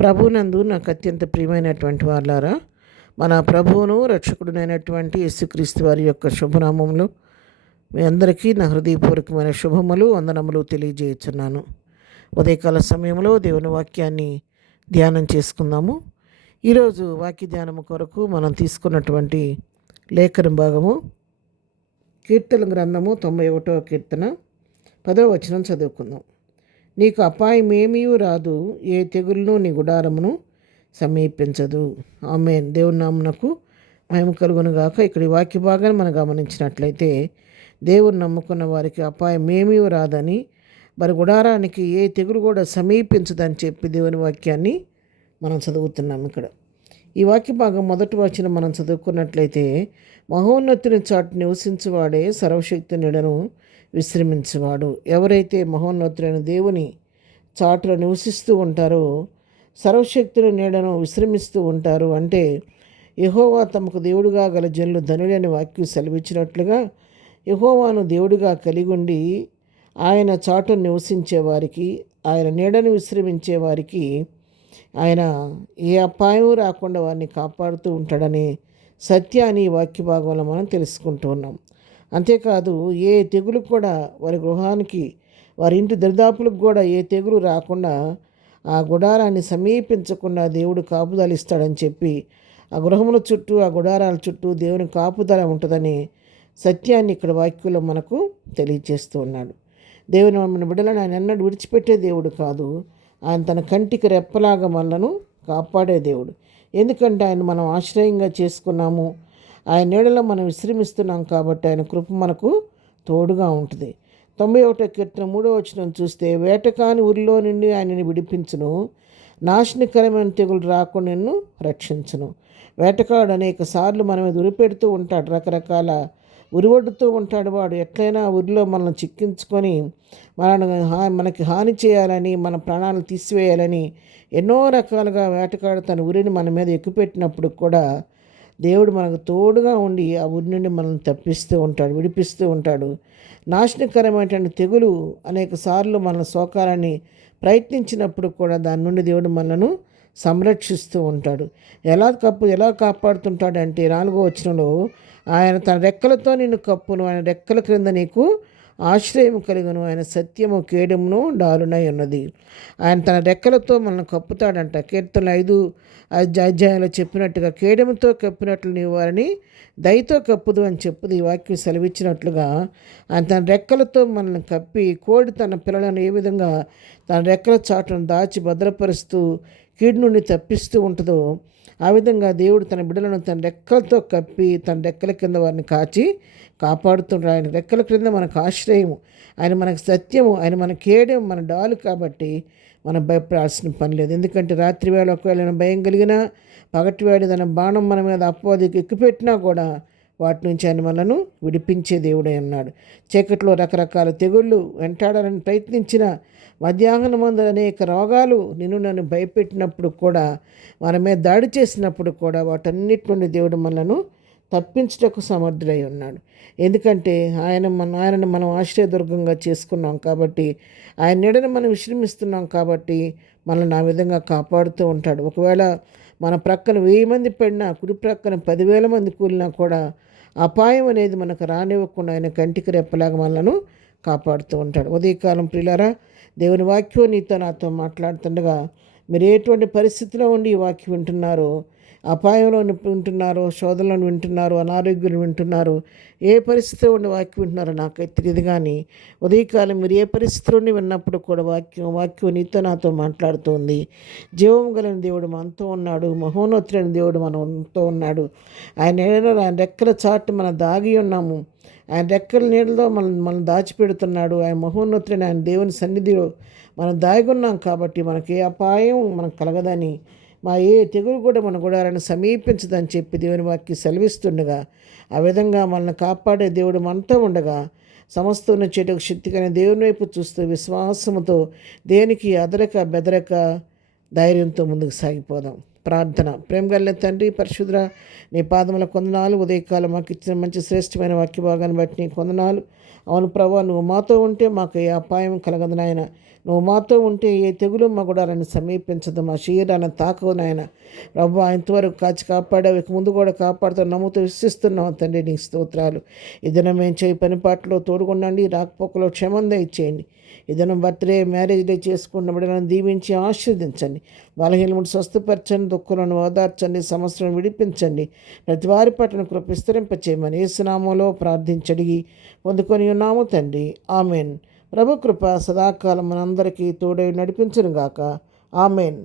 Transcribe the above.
ప్రభునందు నాకు అత్యంత ప్రియమైనటువంటి వాళ్ళారా, మన ప్రభువును రక్షకుడునైనటువంటి యేసుక్రీస్తు వారి యొక్క శుభనామంలో మీ అందరికీ నా హృదయపూర్వకమైన శుభములు వందనములు తెలియజేయుచున్నాను. ఉదయకాల సమయంలో దేవుని వాక్యాన్ని ధ్యానం చేసుకుందాము. ఈరోజు వాక్య ధ్యానము కొరకు మనం తీసుకున్నటువంటి లేఖన భాగము కీర్తన గ్రంథము 91వ కీర్తన 10వ వచనం చదువుకుందాం. నీకు అపాయమేమీ రాదు, ఏ తెగులును నీ గుడారమును సమీపించదు. ఆమేన్. దేవుని నామమునకు మహిమ కలుగును గాక. ఇక్కడ ఈ వాక్య భాగాన్ని మనం గమనించినట్లయితే దేవుని నమ్ముకున్న వారికి అపాయమేమీ రాదని, మరి గుడారానికి ఏ తెగులు కూడా సమీపించదని చెప్పి దేవుని వాక్యాన్ని మనం చదువుతున్నాం. ఇక్కడ ఈ వాక్య భాగం మొదటి వచనం మనం చదువుకున్నట్లయితే, మహోన్నతుని చాటు నివసించువాడే సర్వశక్తి నీడను విశ్రమించువాడు. ఎవరైతే మహోన్నతులైన దేవుని చాటులో నివసిస్తూ ఉంటారో, సర్వశక్తుల నీడను విశ్రమిస్తూ ఉంటారు. అంటే యెహోవా తమకు దేవుడుగా గల జనులు ధనులని వాక్యం సెలవిచ్చినట్లుగా, యెహోవాను దేవుడిగా కలిగి ఉండి ఆయన చాటును నివసించే వారికి, ఆయన నీడను విశ్రమించే వారికి ఆయన ఏ అపాయం రాకుండా వారిని కాపాడుతూ ఉంటాడనే సత్యాన్ని ఈ వాక్య భాగంలో మనం తెలుసుకుంటూ ఉన్నాం. అంతేకాదు, ఏ తెగులు కూడా వారి గృహానికి, వారి ఇంటి దరిదాపులకు కూడా ఏ తెగులు రాకుండా, ఆ గుడారాన్ని సమీపించకుండా దేవుడు కాపుదల ఇస్తాడని చెప్పి, ఆ గృహముల చుట్టూ, ఆ గుడారాల చుట్టూ దేవుని కాపుదల ఉంటుందని సత్యాన్ని ఇక్కడ వాక్యంలో మనకు తెలియజేస్తూ ఉన్నాడు. దేవుని మన బిడ్డలను ఆయన ఎన్నడూ విడిచిపెట్టే దేవుడు కాదు. ఆయన తన కంటికి రెప్పలాగా మనలను కాపాడే దేవుడు. ఎందుకంటే ఆయన మనం ఆశ్రయంగా చేసుకున్నాము, ఆయన నీడలో మనం విశ్రమిస్తున్నాం కాబట్టి ఆయన కృప మనకు తోడుగా ఉంటుంది. 91వ కీర్తన 3వ వచనం చూస్తే, వేటకాని ఊరిలో నుండి ఆయనని విడిపించును, నాశనకరమైన తెగులు రాకుండా నిన్ను రక్షించును. వేటకాడు అనేక సార్లు మన మీద ఉరిపెడుతూ ఉంటాడు, రకరకాల ఉరివడుతూ ఉంటాడు. వాడు ఎట్లయినా ఊరిలో మనల్ని చిక్కించుకొని మనకి హాని చేయాలని, మన ప్రాణాలను తీసివేయాలని ఎన్నో రకాలుగా వేటకాడు తన ఉరిని మన మీద ఎక్కుపెట్టినప్పుడు కూడా దేవుడు మనకు తోడుగా ఉండి ఆ ఊరి నుండి మనల్ని తప్పిస్తూ ఉంటాడు, విడిపిస్తూ ఉంటాడు. నాశనకరమైనటువంటి తెగులు అనేక సార్లు మన సోకాలని ప్రయత్నించినప్పుడు కూడా దాని నుండి దేవుడు మనలను సంరక్షిస్తూ ఉంటాడు. ఎలా కాపాడుతుంటాడంటే 4వ వచనంలో, ఆయన తన రెక్కలతో నిన్ను కప్పును, ఆయన రెక్కల క్రింద నీకు ఆశ్రయం కలుగును, ఆయన సత్యము కేడమును డాలునై ఉన్నది. ఆయన తన రెక్కలతో మనల్ని కప్పుతాడంట. కీర్తన 5 అధ్యాయంలో చెప్పినట్టుగా, కేడముతో కప్పినట్లు నీవు వారిని దయతో కప్పుదు అని చెప్పుదు ఈ వాక్యం సెలవిచ్చినట్లుగా, ఆయన తన రెక్కలతో మనల్ని కప్పి, కోడి తన పిల్లలను ఏ విధంగా తన రెక్కల చాటును దాచి భద్రపరుస్తూ కీడు నుండి తప్పిస్తూ ఉంటుందో, ఆ విధంగా దేవుడు తన బిడ్డలను తన రెక్కలతో కప్పి తన రెక్కల కింద వారిని కాచి కాపాడుతుంటాడు. ఆయన రెక్కల క్రింద మనకు ఆశ్రయము, ఆయన మనకు సత్యము, ఆయన మన కేడము, మన డాలు. కాబట్టి మనం భయపడాల్సిన పని లేదు. ఎందుకంటే రాత్రి వేళ ఒకవేళ భయం కలిగినా, పగటి వేళ తన బాణం మన మీద అపవాదికి ఎక్కుపెట్టినా కూడా వాటి నుంచి ఆయన మనను విడిపించే దేవుడే అన్నాడు. చీకట్లో రకరకాల తెగుళ్ళు వెంటాడాలని ప్రయత్నించిన, మధ్యాహ్నం మందు అనేక రోగాలు నన్ను భయపెట్టినప్పుడు కూడా, మన మీద దాడి చేసినప్పుడు కూడా వాటన్నిటి నుండి దేవుడు మనలను తప్పించుటకు సమర్థుడై ఉన్నాడు. ఎందుకంటే ఆయనను మనం ఆశ్రయదుర్గంగా చేసుకున్నాం కాబట్టి, ఆయన నీడను మనం విశ్రమిస్తున్నాం కాబట్టి మనల్ని ఆ విధంగా కాపాడుతూ ఉంటాడు. ఒకవేళ మన ప్రక్కన 1000 మంది పడినా, కుడి ప్రక్కన 10,000 మంది కూలినా కూడా అపాయం అనేది మనకు రానివ్వకుండా ఆయన కంటికి రెప్పలాగా మనలను కాపాడుతూ ఉంటాడు. ఉదయకాలం ప్రియులారా, దేవుని వాక్యం నీతో నాతో మాట్లాడుతుండగా, మీరు ఎటువంటి పరిస్థితిలో ఉండి ఈ వాక్యం వింటున్నారో, అపాయంలో వింటున్నారో, శోధనలను వింటున్నారో, అనారోగ్యం వింటున్నారో, ఏ పరిస్థితిలో ఉండి వాక్యం వింటున్నారో నాకైతే తెలియదు. కానీ ఉదయకాలం మీరు ఏ పరిస్థితిలోని విన్నప్పుడు కూడా వాక్యం నీతో నాతో మాట్లాడుతుంది. జీవం కలిగిన దేవుడు మనతో ఉన్నాడు, మహోన్నతులైన దేవుడు మనతో ఉన్నాడు. ఆయన రెక్కల చాటు మనం దాగి ఉన్నాము, ఆయన రెక్కల నీడలో మనం దాచిపెడుతున్నాడు. ఆయన మహోన్నతులైన ఆయన దేవుని సన్నిధిలో మనం దాగున్నాం కాబట్టి మనకి ఏ అపాయం మనకు కలగదని, ఏ తెగులు కూడా మన గుడారాన్ని సమీపించదని చెప్పి దేవుని వాక్యం సెలవిస్తుండగా, ఆ విధంగా మనల్ని కాపాడే దేవుడు మనతో ఉండగా, సమస్తమైన చెట్టుకు శక్తి కలిగిన దేవుని వైపు చూస్తూ విశ్వాసముతో దేనికి అదరక బెదరక ధైర్యంతో ముందుకు సాగిపోదాం. ప్రార్థన. ప్రేమ కలిగిన తండ్రి, పరిశుద్ధ, నీ పాదముల కొందనాలు. ఉదయకాలం మాకు ఇచ్చిన మంచి శ్రేష్టమైన వాక్య భాగాన్ని బట్టి నీ కొందనాలు. అవును ప్రభా, నువ్వు మాతో ఉంటే మాకు ఏ అపాయం కలగదు నాయన. నువ్వు మాతో ఉంటే ఏ తెగులు మా గుడారాన్ని సమీపించదు, మా శరీరాన్ని తాకవు నాయన. ప్రభు ఇంతవరకు కాచి కాపాడావు, ఇక ముందు కూడా కాపాడుతూ నమ్ముతూ విశ్వసిస్తున్నావు తండ్రి. నీకు స్తోత్రాలు. ఈ దినం మేము చేయి పనిపాట్లో తోడుగుండండి, రాకపోకలో క్షేమంగా ఇచ్చేయండి. ఈ దినం బర్త్డే, మ్యారేజ్ డే చేసుకున్న బిడ్డలను దీవించి ఆశీర్వదించండి. బలహీనమును స్వస్థపరచండి, దుఃఖులను ఓదార్చండి, సమస్యలను విడిపించండి. ప్రతి వారి పట్ల కృప విస్తరింపచేయమని యేసునామములో ప్రార్థించడిగి పొందుకొని ఉన్నాము తండ్రి. ఆమెన్. ప్రభు కృప సదాకాలం మనందరికీ తోడై నడిపించునుగాక. ఆమెన్.